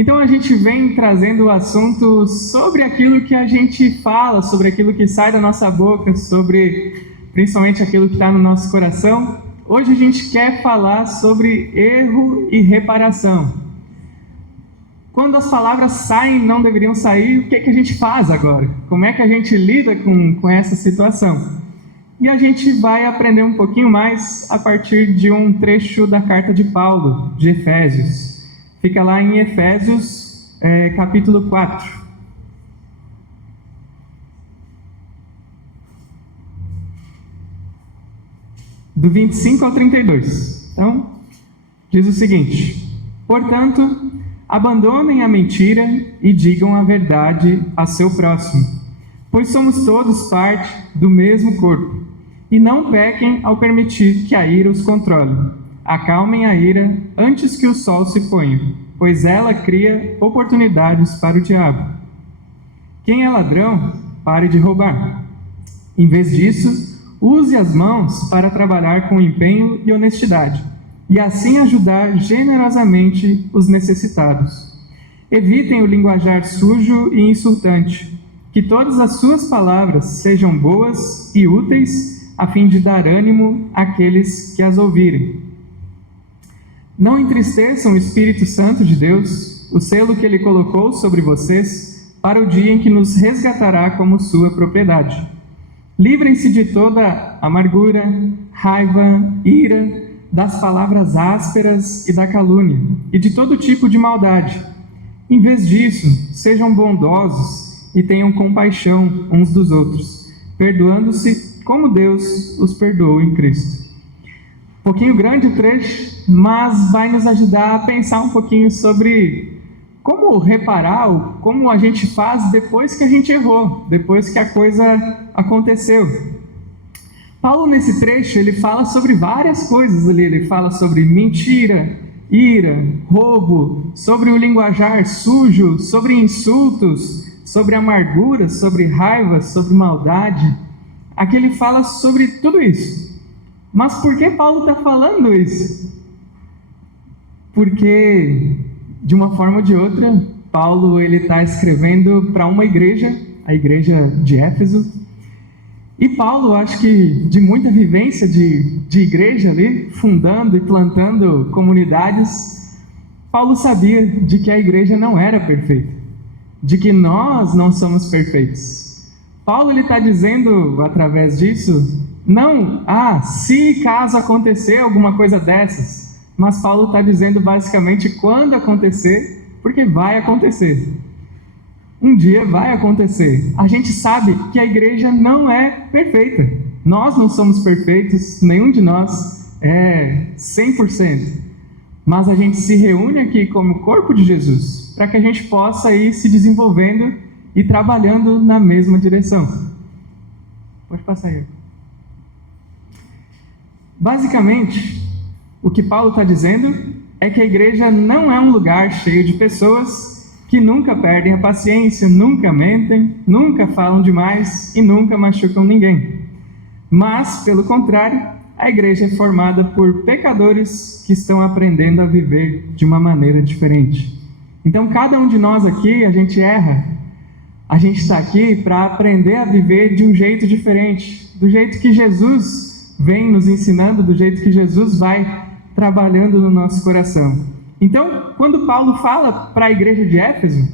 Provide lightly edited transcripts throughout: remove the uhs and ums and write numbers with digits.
Então a gente vem trazendo o assunto sobre aquilo que a gente fala, sobre aquilo que sai da nossa boca, sobre principalmente aquilo que está no nosso coração. Hoje a gente quer falar sobre erro e reparação. Quando as palavras saem, não deveriam sair, o que a gente faz agora? Como é que a gente lida com essa situação? E a gente vai aprender um pouquinho mais a partir de um trecho da carta de Paulo, de Efésios. Fica lá em Efésios, capítulo 4. Do 25 ao 32. Então, diz o seguinte: portanto, abandonem a mentira e digam a verdade a seu próximo, pois somos todos parte do mesmo corpo. E não pequem ao permitir que a ira os controle. Acalmem a ira antes que o sol se ponha, pois ela cria oportunidades para o diabo. Quem é ladrão, pare de roubar. Em vez disso, use as mãos para trabalhar com empenho e honestidade, e assim ajudar generosamente os necessitados. Evitem o linguajar sujo e insultante. Que todas as suas palavras sejam boas e úteis, a fim de dar ânimo àqueles que as ouvirem. Não entristeçam o Espírito Santo de Deus, o selo que Ele colocou sobre vocês, para o dia em que nos resgatará como sua propriedade. Livrem-se de toda amargura, raiva, ira, das palavras ásperas e da calúnia, e de todo tipo de maldade. Em vez disso, sejam bondosos e tenham compaixão uns dos outros, perdoando-se como Deus os perdoou em Cristo. Um pouquinho grande o trecho, mas vai nos ajudar a pensar um pouquinho sobre como reparar, como a gente faz depois que a gente errou, depois que a coisa aconteceu. Paulo, nesse trecho, ele fala sobre várias coisas ali. Ele fala sobre mentira, ira, roubo, sobre o linguajar sujo, sobre insultos, sobre amargura, sobre raiva, sobre maldade. Aqui ele fala sobre tudo isso. Mas por que Paulo está falando isso? Porque, de uma forma ou de outra, Paulo está escrevendo para uma igreja, a igreja de Éfeso. E Paulo, acho que de muita vivência de igreja ali, fundando e plantando comunidades, Paulo sabia de que a igreja não era perfeita, de que nós não somos perfeitos. Paulo está dizendo, através disso, não, se caso acontecer alguma coisa dessas, mas Paulo está dizendo basicamente quando acontecer, porque vai acontecer. Um dia vai acontecer. A gente sabe que a igreja não é perfeita. Nós não somos perfeitos, nenhum de nós é 100%. Mas a gente se reúne aqui como corpo de Jesus, para que a gente possa ir se desenvolvendo e trabalhando na mesma direção. Pode passar aí. Basicamente, o que Paulo está dizendo é que a igreja não é um lugar cheio de pessoas que nunca perdem a paciência, nunca mentem, nunca falam demais e nunca machucam ninguém. Mas, pelo contrário, a igreja é formada por pecadores que estão aprendendo a viver de uma maneira diferente. Então, cada um de nós aqui, a gente erra. A gente está aqui para aprender a viver de um jeito diferente, do jeito que Jesus vem nos ensinando, do jeito que Jesus vai trabalhando no nosso coração. Então, quando Paulo fala para a igreja de Éfeso,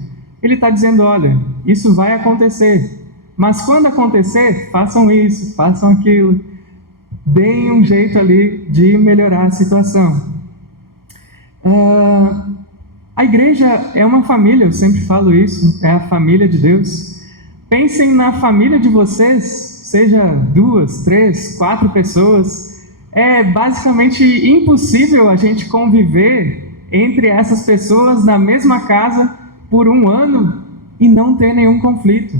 ele está dizendo, olha, isso vai acontecer, mas quando acontecer, façam isso, façam aquilo, deem um jeito ali de melhorar a situação. A igreja é uma família, eu sempre falo isso, é a família de Deus. Pensem na família de vocês, seja 2, 3, 4 pessoas. É basicamente impossível a gente conviver entre essas pessoas na mesma casa por 1 ano e não ter nenhum conflito.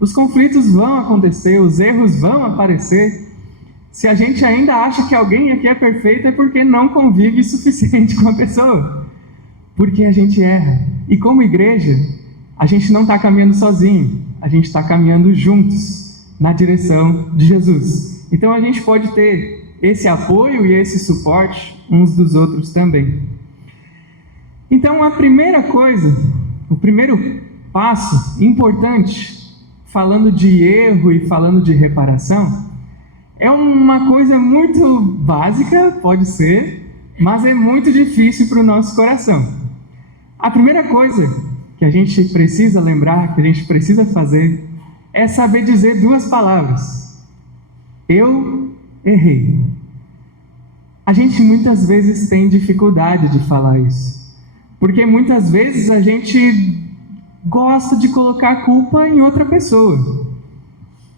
Os conflitos vão acontecer, os erros vão aparecer. Se a gente ainda acha que alguém aqui é perfeito, é porque não convive o suficiente com a pessoa. Porque a gente erra. E como igreja, a gente não está caminhando sozinho, a gente está caminhando juntos na direção de Jesus. Então a gente pode ter esse apoio e esse suporte uns dos outros também. Então, a primeira coisa, o primeiro passo importante, falando de erro e falando de reparação, é uma coisa muito básica, pode ser, mas é muito difícil para o nosso coração. A primeira coisa que a gente precisa lembrar, que a gente precisa fazer, é saber dizer duas palavras. Eu errei. A gente muitas vezes tem dificuldade de falar isso, porque muitas vezes a gente gosta de colocar a culpa em outra pessoa.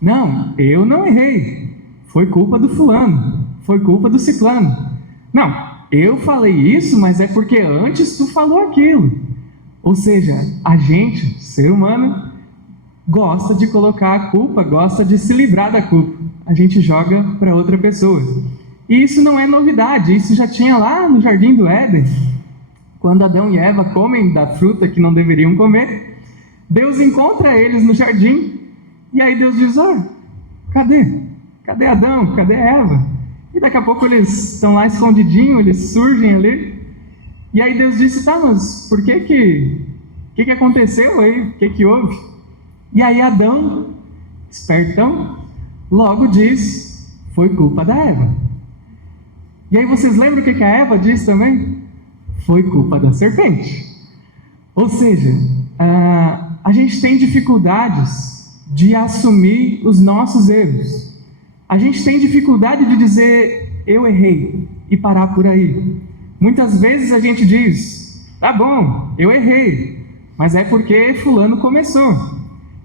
Não, eu não errei. Foi culpa do fulano. Foi culpa do ciclano. Não, eu falei isso, mas é porque antes tu falou aquilo. Ou seja, a gente, ser humano, gosta de colocar a culpa, gosta de se livrar da culpa. A gente joga para outra pessoa. E isso não é novidade, isso já tinha lá no Jardim do Éden. Quando Adão e Eva comem da fruta que não deveriam comer, Deus encontra eles no jardim, e aí Deus diz, cadê? Cadê Adão? Cadê Eva? E daqui a pouco eles estão lá escondidinhos, eles surgem ali, e aí Deus disse, mas por que aconteceu aí? O que houve? E aí Adão, espertão, logo diz, foi culpa da Eva. E aí vocês lembram o que a Eva disse também? Foi culpa da serpente. Ou seja, a gente tem dificuldades de assumir os nossos erros. A gente tem dificuldade de dizer, eu errei, e parar por aí. Muitas vezes a gente diz, tá bom, eu errei, mas é porque fulano começou.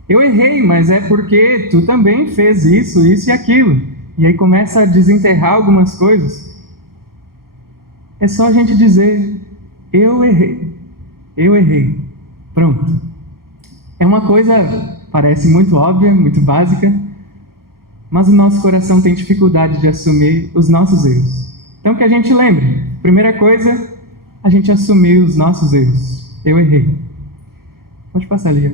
Eu errei, mas é porque tu também fez isso e aquilo. E aí começa a desenterrar algumas coisas. É só a gente dizer, eu errei, pronto. É uma coisa, parece muito óbvia, muito básica, mas o nosso coração tem dificuldade de assumir os nossos erros. Então que a gente lembre, primeira coisa, a gente assumir os nossos erros. Eu errei. Pode passar ali.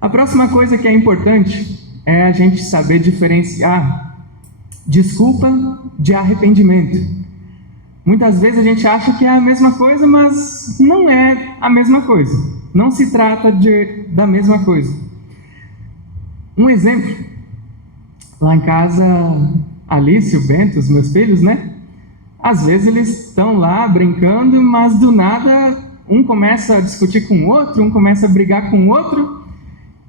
A próxima coisa que é importante é a gente saber diferenciar desculpa de arrependimento. Muitas vezes a gente acha que é a mesma coisa, mas não é a mesma coisa. Não se trata da mesma coisa. Um exemplo, lá em casa, Alice e o Bento, os meus filhos, né? Às vezes eles estão lá brincando, mas do nada um começa a discutir com o outro, um começa a brigar com o outro,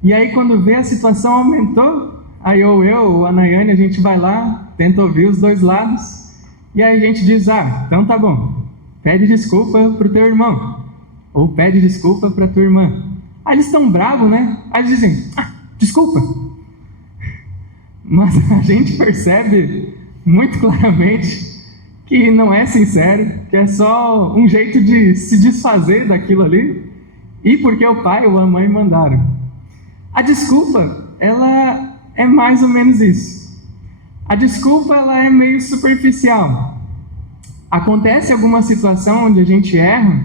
e aí quando vê a situação aumentou, aí ou a Nayane, a gente vai lá, tenta ouvir os dois lados, e aí a gente diz, então tá bom, pede desculpa pro teu irmão, ou pede desculpa pra tua irmã. Aí eles estão bravos, né? Aí eles dizem, desculpa. Mas a gente percebe muito claramente que não é sincero, que é só um jeito de se desfazer daquilo ali, e porque o pai ou a mãe mandaram. A desculpa, ela é mais ou menos isso. A desculpa, ela é meio superficial. Acontece alguma situação onde a gente erra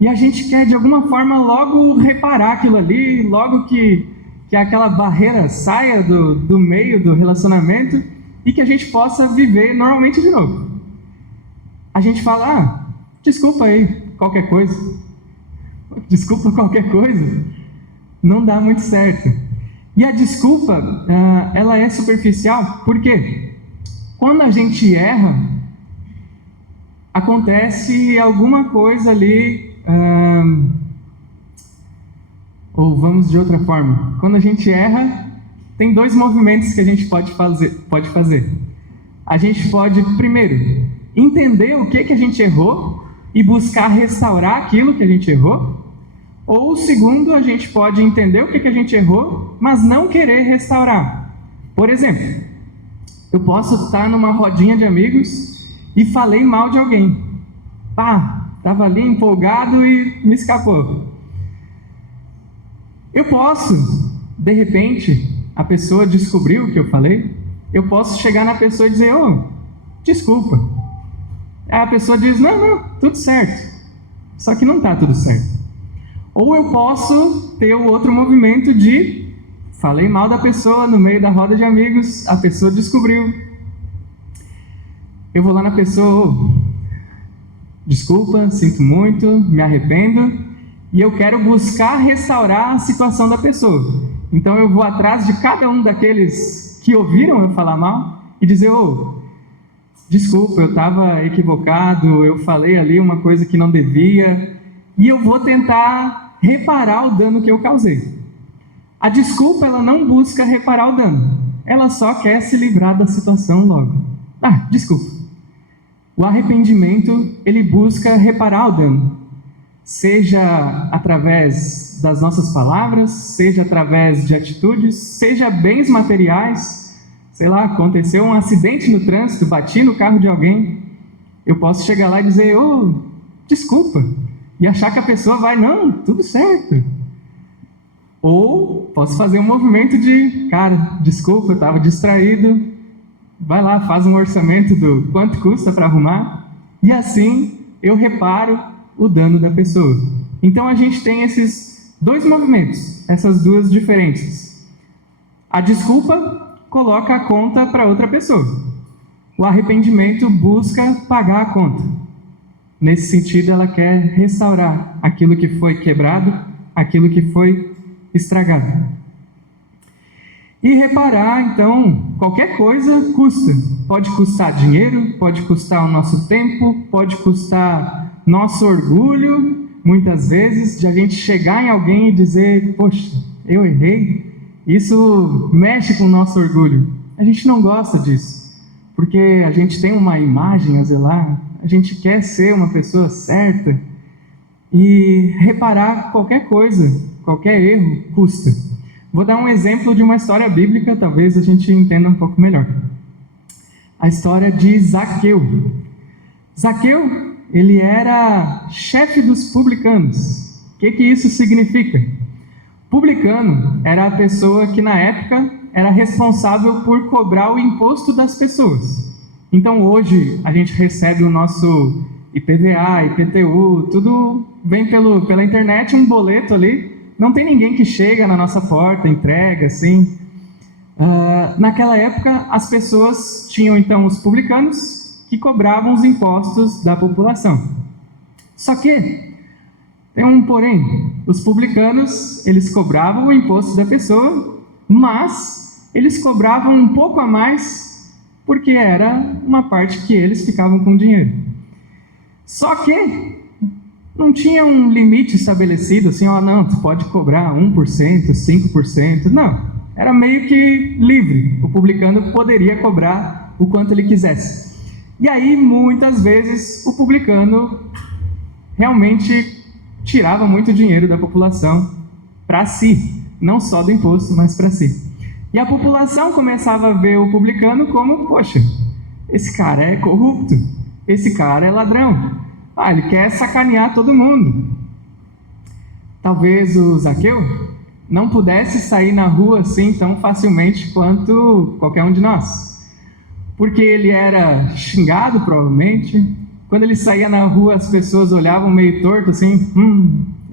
e a gente quer de alguma forma logo reparar aquilo ali, logo que aquela barreira saia do meio do relacionamento e que a gente possa viver normalmente de novo. A gente fala, desculpa aí, qualquer coisa. Desculpa qualquer coisa. Não dá muito certo. E a desculpa, ela é superficial, por quê? Quando a gente erra, acontece alguma coisa ali, ou vamos de outra forma, quando a gente erra, tem dois movimentos que a gente pode fazer. A gente pode, primeiro, entender o que a gente errou e buscar restaurar aquilo que a gente errou. Ou, segundo, a gente pode entender o que a gente errou, mas não querer restaurar. Por exemplo, eu posso estar numa rodinha de amigos e falei mal de alguém. Estava ali empolgado e me escapou. Eu posso, de repente, a pessoa descobriu o que eu falei, eu posso chegar na pessoa e dizer, desculpa. Aí a pessoa diz, não, tudo certo. Só que não está tudo certo. Ou eu posso ter o outro movimento de falei mal da pessoa no meio da roda de amigos, a pessoa descobriu. Eu vou lá na pessoa, desculpa, sinto muito, me arrependo, e eu quero buscar restaurar a situação da pessoa. Então eu vou atrás de cada um daqueles que ouviram eu falar mal e dizer: desculpa, eu estava equivocado, eu falei ali uma coisa que não devia, e eu vou tentar reparar o dano que eu causei. A desculpa, ela não busca reparar o dano, ela só quer se livrar da situação logo. Desculpa. O arrependimento, ele busca reparar o dano, seja através das nossas palavras, seja através de atitudes, seja bens materiais. Sei lá, aconteceu um acidente no trânsito, bati no carro de alguém, eu posso chegar lá e dizer: desculpa, e achar que a pessoa vai: não, tudo certo. Ou posso fazer um movimento de: cara, desculpa, eu estava distraído, vai lá, faz um orçamento do quanto custa para arrumar, e assim eu reparo o dano da pessoa. Então a gente tem esses dois movimentos, essas duas diferenças. A desculpa coloca a conta para outra pessoa. O arrependimento busca pagar a conta. Nesse sentido, ela quer restaurar aquilo que foi quebrado, aquilo que foi estragado. E reparar, então, qualquer coisa custa. Pode custar dinheiro, pode custar o nosso tempo, pode custar nosso orgulho, muitas vezes, de a gente chegar em alguém e dizer: poxa, eu errei. Isso mexe com o nosso orgulho. A gente não gosta disso, porque a gente tem uma imagem a zelar, a gente quer ser uma pessoa certa, e reparar qualquer coisa, qualquer erro, custa. Vou dar um exemplo de uma história bíblica, talvez a gente entenda um pouco melhor. A história de Zaqueu. Zaqueu, ele era chefe dos publicanos. O que isso significa? Publicano era a pessoa que na época era responsável por cobrar o imposto das pessoas. Então hoje a gente recebe o nosso IPVA, IPTU, tudo vem pela internet, um boleto ali. Não tem ninguém que chega na nossa porta, entrega, assim. Naquela época, as pessoas tinham, então, os publicanos que cobravam os impostos da população. Só que tem um porém. Os publicanos, eles cobravam o imposto da pessoa, mas eles cobravam um pouco a mais, porque era uma parte que eles ficavam com dinheiro. Só que não tinha um limite estabelecido, assim: não, tu pode cobrar 1%, 5%. Não, era meio que livre. O publicano poderia cobrar o quanto ele quisesse. E aí, muitas vezes, o publicano realmente tirava muito dinheiro da população para si, não só do imposto, mas para si. E a população começava a ver o publicano como: poxa, esse cara é corrupto, esse cara é ladrão. Ele quer sacanear todo mundo. Talvez o Zaqueu não pudesse sair na rua assim tão facilmente quanto qualquer um de nós, porque ele era xingado, provavelmente. Quando ele saía na rua, as pessoas olhavam meio torto assim: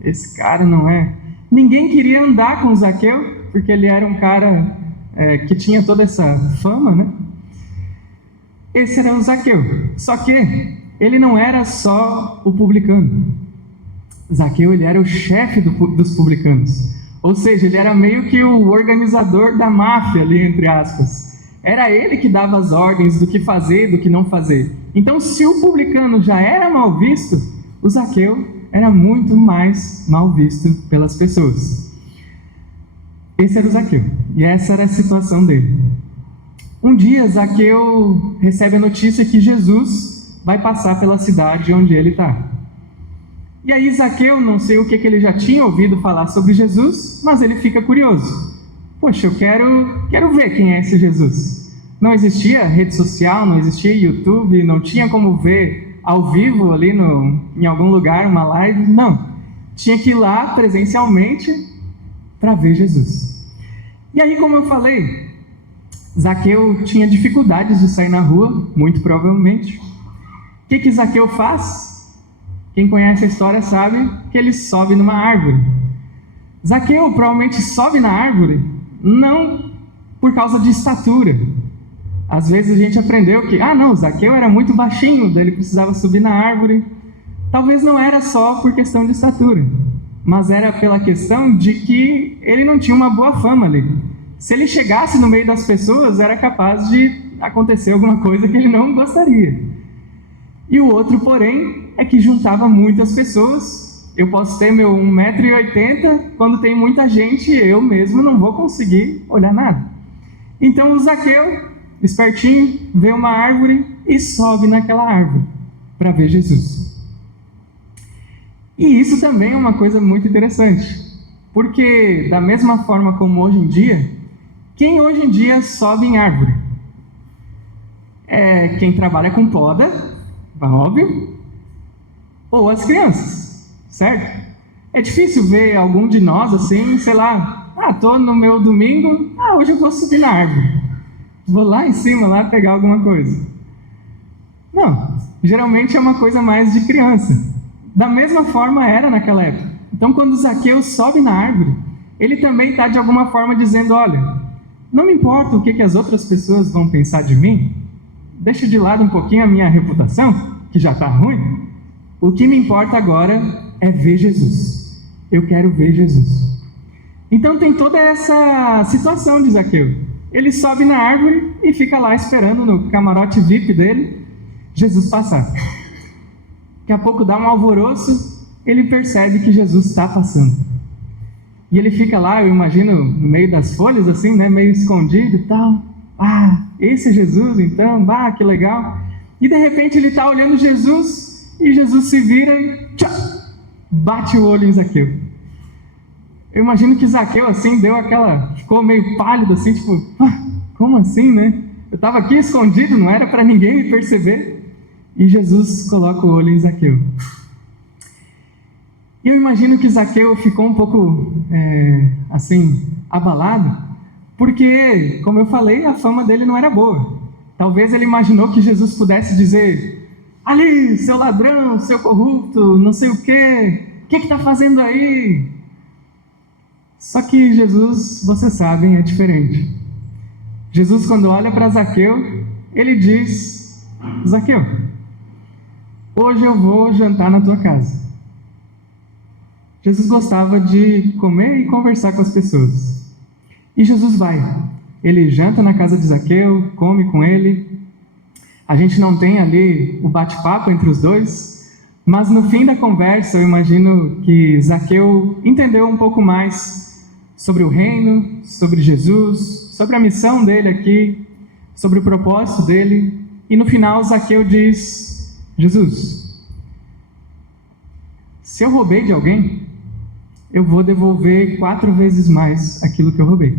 esse cara não é... Ninguém queria andar com o Zaqueu, porque ele era um cara que tinha toda essa fama, né? Esse era o Zaqueu. Só que ele não era só o publicano. Zaqueu, ele era o chefe dos publicanos. Ou seja, ele era meio que o organizador da máfia ali, entre aspas. Era ele que dava as ordens do que fazer e do que não fazer. Então, se o publicano já era mal visto, o Zaqueu era muito mais mal visto pelas pessoas. Esse era o Zaqueu. E essa era a situação dele. Um dia, Zaqueu recebe a notícia que Jesus vai passar pela cidade onde ele está. E aí Zaqueu, não sei o que ele já tinha ouvido falar sobre Jesus, mas ele fica curioso. Poxa, eu quero ver quem é esse Jesus. Não existia rede social, não existia YouTube, não tinha como ver ao vivo ali em algum lugar, uma live. Não, tinha que ir lá presencialmente para ver Jesus. E aí, como eu falei, Zaqueu tinha dificuldades de sair na rua, muito provavelmente. O que Zaqueu faz? Quem conhece a história sabe que ele sobe numa árvore. Zaqueu provavelmente sobe na árvore não por causa de estatura. Às vezes a gente aprendeu que, Zaqueu era muito baixinho, daí ele precisava subir na árvore. talvez não era só por questão de estatura, mas era pela questão de que ele não tinha uma boa fama ali. Se ele chegasse no meio das pessoas, era capaz de acontecer alguma coisa que ele não gostaria. E o outro, porém, é que juntava muitas pessoas. Eu posso ter meu 1,80 m, quando tem muita gente, eu mesmo não vou conseguir olhar nada. Então o Zaqueu, espertinho, vê uma árvore e sobe naquela árvore para ver Jesus. E isso também é uma coisa muito interessante, porque da mesma forma como hoje em dia, quem hoje em dia sobe em árvore? É quem trabalha com poda, óbvio, ou as crianças, certo? É difícil ver algum de nós assim, sei lá, tô no meu domingo, hoje eu vou subir na árvore, vou lá em cima lá pegar alguma coisa. Não, geralmente é uma coisa mais de criança. Da mesma forma era naquela época. Então quando Zaqueu sobe na árvore, ele também está de alguma forma dizendo, olha, não me importa o que as outras pessoas vão pensar de mim, deixa de lado um pouquinho a minha reputação, que já está ruim. O que me importa agora é ver Jesus. Eu quero ver Jesus. Então tem toda essa situação de Zaqueu. Ele sobe na árvore e fica lá esperando no camarote VIP dele, Jesus passar. Daqui a pouco dá um alvoroço, ele percebe que Jesus está passando. E ele fica lá, eu imagino, no meio das folhas, assim, né, meio escondido e tal. Esse é Jesus então, que legal. E de repente ele está olhando Jesus, e Jesus se vira e bate o olho em Zaqueu. Eu imagino que Zaqueu, assim, ficou meio pálido, assim, tipo, como assim, né? Eu estava aqui escondido, não era para ninguém me perceber. E Jesus coloca o olho em Zaqueu. E eu imagino que Zaqueu ficou um pouco, abalado, porque, como eu falei, a fama dele não era boa. Talvez ele imaginou que Jesus pudesse dizer, ali, seu ladrão, seu corrupto, não sei o quê, o que está fazendo aí? Só que Jesus, vocês sabem, é diferente. Jesus, quando olha para Zaqueu, ele diz, Zaqueu, hoje eu vou jantar na tua casa. Jesus gostava de comer e conversar com as pessoas. E Jesus vai. Ele janta na casa de Zaqueu, come com ele. A gente não tem ali o bate-papo entre os dois, mas no fim da conversa eu imagino que Zaqueu entendeu um pouco mais sobre o reino, sobre Jesus, sobre a missão dele aqui, sobre o propósito dele. E no final Zaqueu diz, Jesus, se eu roubei de alguém, eu vou devolver 4 vezes mais aquilo que eu roubei.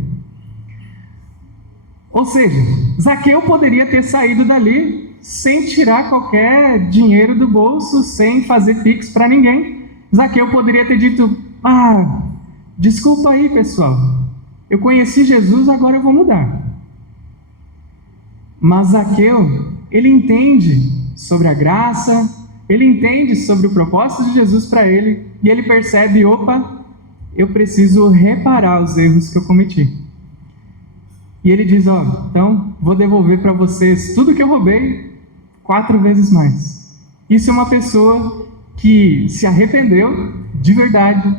Ou seja, Zaqueu poderia ter saído dali sem tirar qualquer dinheiro do bolso, sem fazer pix para ninguém. Zaqueu poderia ter dito, desculpa aí pessoal, eu conheci Jesus, agora eu vou mudar. Mas Zaqueu, ele entende sobre a graça, ele entende sobre o propósito de Jesus para ele, e ele percebe, eu preciso reparar os erros que eu cometi. E ele diz, então vou devolver para vocês tudo que eu roubei 4 vezes mais. Isso é uma pessoa que se arrependeu de verdade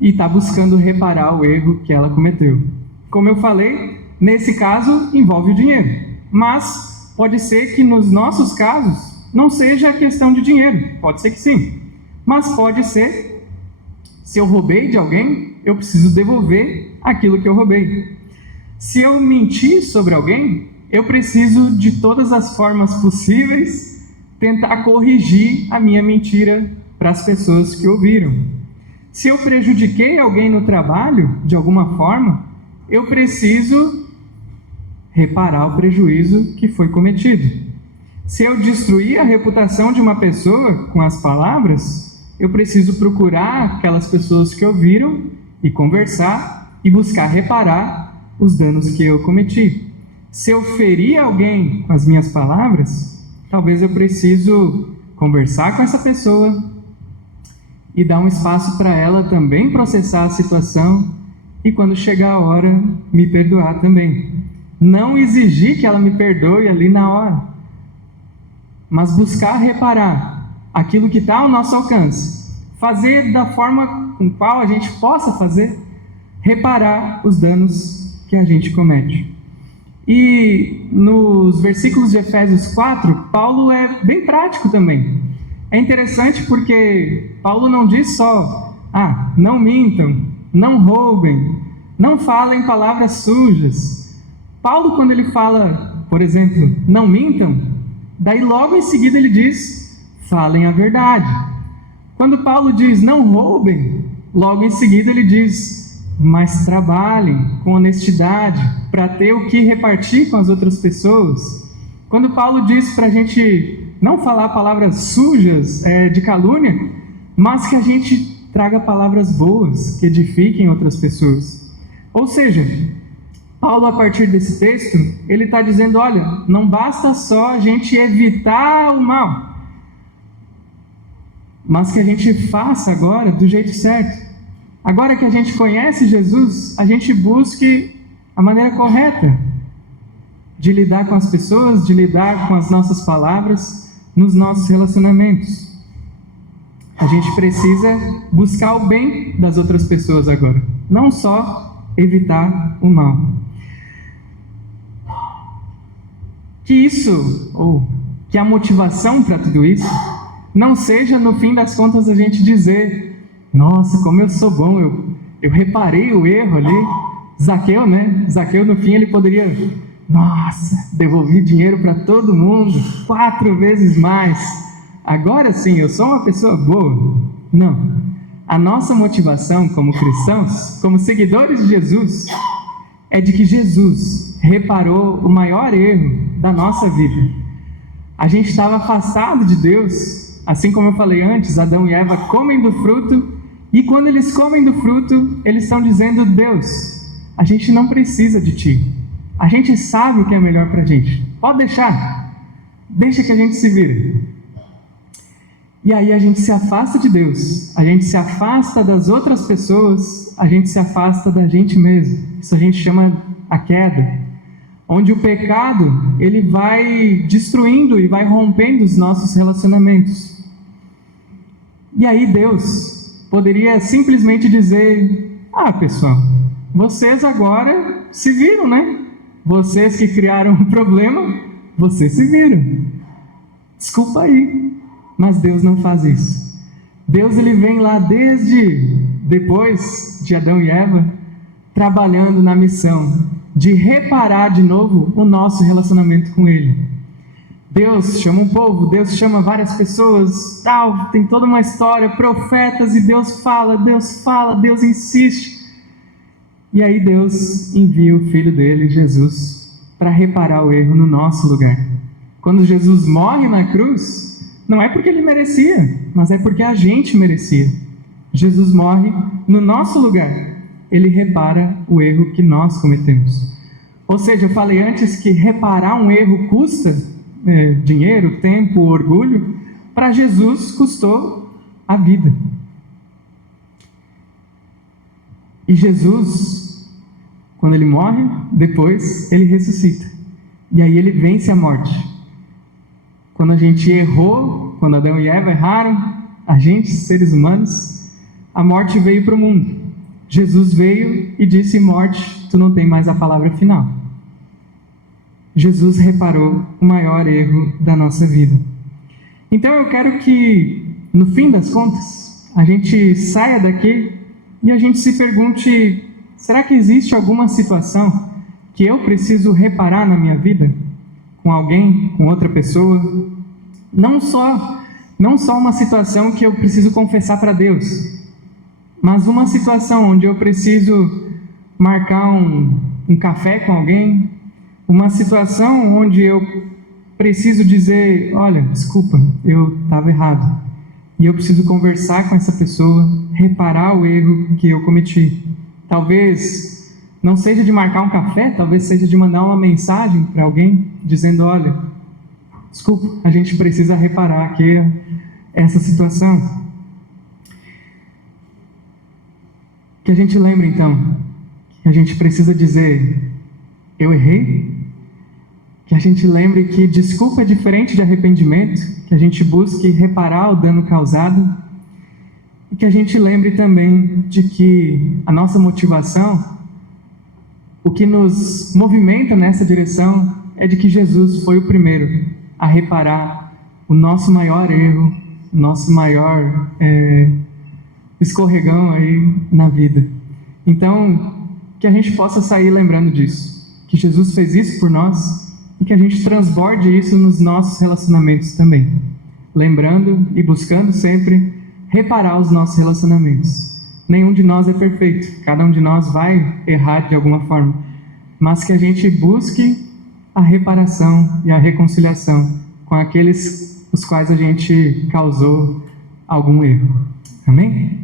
e está buscando reparar o erro que ela cometeu. Como eu falei, nesse caso envolve o dinheiro, mas pode ser que nos nossos casos não seja questão de dinheiro, pode ser que sim, mas pode ser, se eu roubei de alguém, eu preciso devolver aquilo que eu roubei. Se eu mentir sobre alguém, eu preciso de todas as formas possíveis tentar corrigir a minha mentira para as pessoas que ouviram. Se eu prejudiquei alguém no trabalho, de alguma forma, eu preciso reparar o prejuízo que foi cometido. Se eu destruir a reputação de uma pessoa com as palavras, eu preciso procurar aquelas pessoas que ouviram e conversar e buscar reparar os danos que eu cometi. Se eu ferir alguém com as minhas palavras, talvez eu preciso conversar com essa pessoa e dar um espaço para ela também processar a situação e quando chegar a hora, me perdoar também. Não exigir que ela me perdoe ali na hora, mas buscar reparar aquilo que está ao nosso alcance, fazer da forma com qual a gente possa fazer, reparar os danos que a gente comete. E nos versículos de Efésios 4, Paulo é bem prático também. É interessante porque Paulo não diz só, não mintam, não roubem, não falem palavras sujas. Paulo, quando ele fala, por exemplo, não mintam, daí logo em seguida ele diz, falem a verdade. Quando Paulo diz não roubem, logo em seguida ele diz, mas trabalhem com honestidade para ter o que repartir com as outras pessoas. Quando Paulo diz para a gente não falar palavras sujas de calúnia, mas que a gente traga palavras boas que edifiquem outras pessoas. Ou seja, Paulo, a partir desse texto, ele está dizendo, olha, não basta só a gente evitar o mal, mas que a gente faça agora do jeito certo. Agora que a gente conhece Jesus, a gente busque a maneira correta de lidar com as pessoas, de lidar com as nossas palavras, nos nossos relacionamentos. A gente precisa buscar o bem das outras pessoas agora, não só evitar o mal. Que a motivação para tudo isso não seja, no fim das contas, a gente dizer, nossa, como eu sou bom, eu reparei o erro ali. Zaqueu, né? Zaqueu, no fim, ele poderia, nossa, devolvi dinheiro para todo mundo, 4 vezes mais. Agora sim, eu sou uma pessoa boa. Não. A nossa motivação como cristãos, como seguidores de Jesus, é de que Jesus reparou o maior erro da nossa vida. A gente estava afastado de Deus, assim como eu falei antes, Adão e Eva comem do fruto, e quando eles comem do fruto, eles estão dizendo, Deus, a gente não precisa de Ti. A gente sabe o que é melhor para a gente. Pode deixar. Deixa que a gente se vire. E aí a gente se afasta de Deus. A gente se afasta das outras pessoas. A gente se afasta da gente mesmo. Isso a gente chama a queda. Onde o pecado, ele vai destruindo e vai rompendo os nossos relacionamentos. E aí Deus poderia simplesmente dizer, pessoal, vocês agora se viram, né? Vocês que criaram o problema, vocês se viram. Desculpa aí, mas Deus não faz isso. Deus, ele vem lá desde depois de Adão e Eva, trabalhando na missão de reparar de novo o nosso relacionamento com Ele. Deus chama um povo, Deus chama várias pessoas, tem toda uma história, profetas, e Deus fala, Deus insiste. E aí Deus envia o Filho dele, Jesus, para reparar o erro no nosso lugar. Quando Jesus morre na cruz, não é porque ele merecia, mas é porque a gente merecia. Jesus morre no nosso lugar, ele repara o erro que nós cometemos. Ou seja, eu falei antes que reparar um erro custa dinheiro, tempo, orgulho. Para Jesus custou a vida. E Jesus, quando ele morre, depois ele ressuscita. E aí ele vence a morte. Quando a gente errou, quando Adão e Eva erraram, a gente, seres humanos, a morte veio para o mundo. Jesus veio e disse, morte, tu não tem mais a palavra final. Jesus reparou o maior erro da nossa vida. Então eu quero que, no fim das contas, a gente saia daqui e a gente se pergunte, será que existe alguma situação que eu preciso reparar na minha vida? Com alguém, com outra pessoa? Não só uma situação que eu preciso confessar para Deus, mas uma situação onde eu preciso marcar um café com alguém, uma situação onde eu preciso dizer, olha, desculpa, eu estava errado. E eu preciso conversar com essa pessoa, reparar o erro que eu cometi. Talvez não seja de marcar um café, talvez seja de mandar uma mensagem para alguém, dizendo, olha, desculpa, a gente precisa reparar aqui essa situação. Que a gente lembre, então, que a gente precisa dizer, eu errei, Que a gente lembre que desculpa é diferente de arrependimento, que a gente busque reparar o dano causado, e que a gente lembre também de que a nossa motivação, o que nos movimenta nessa direção, é de que Jesus foi o primeiro a reparar o nosso maior erro, o nosso maior escorregão aí na vida. Então, que a gente possa sair lembrando disso, que Jesus fez isso por nós e que a gente transborde isso nos nossos relacionamentos também, lembrando e buscando sempre reparar os nossos relacionamentos. Nenhum de nós é perfeito, cada um de nós vai errar de alguma forma, mas que a gente busque a reparação e a reconciliação com aqueles os quais a gente causou algum erro. Amém?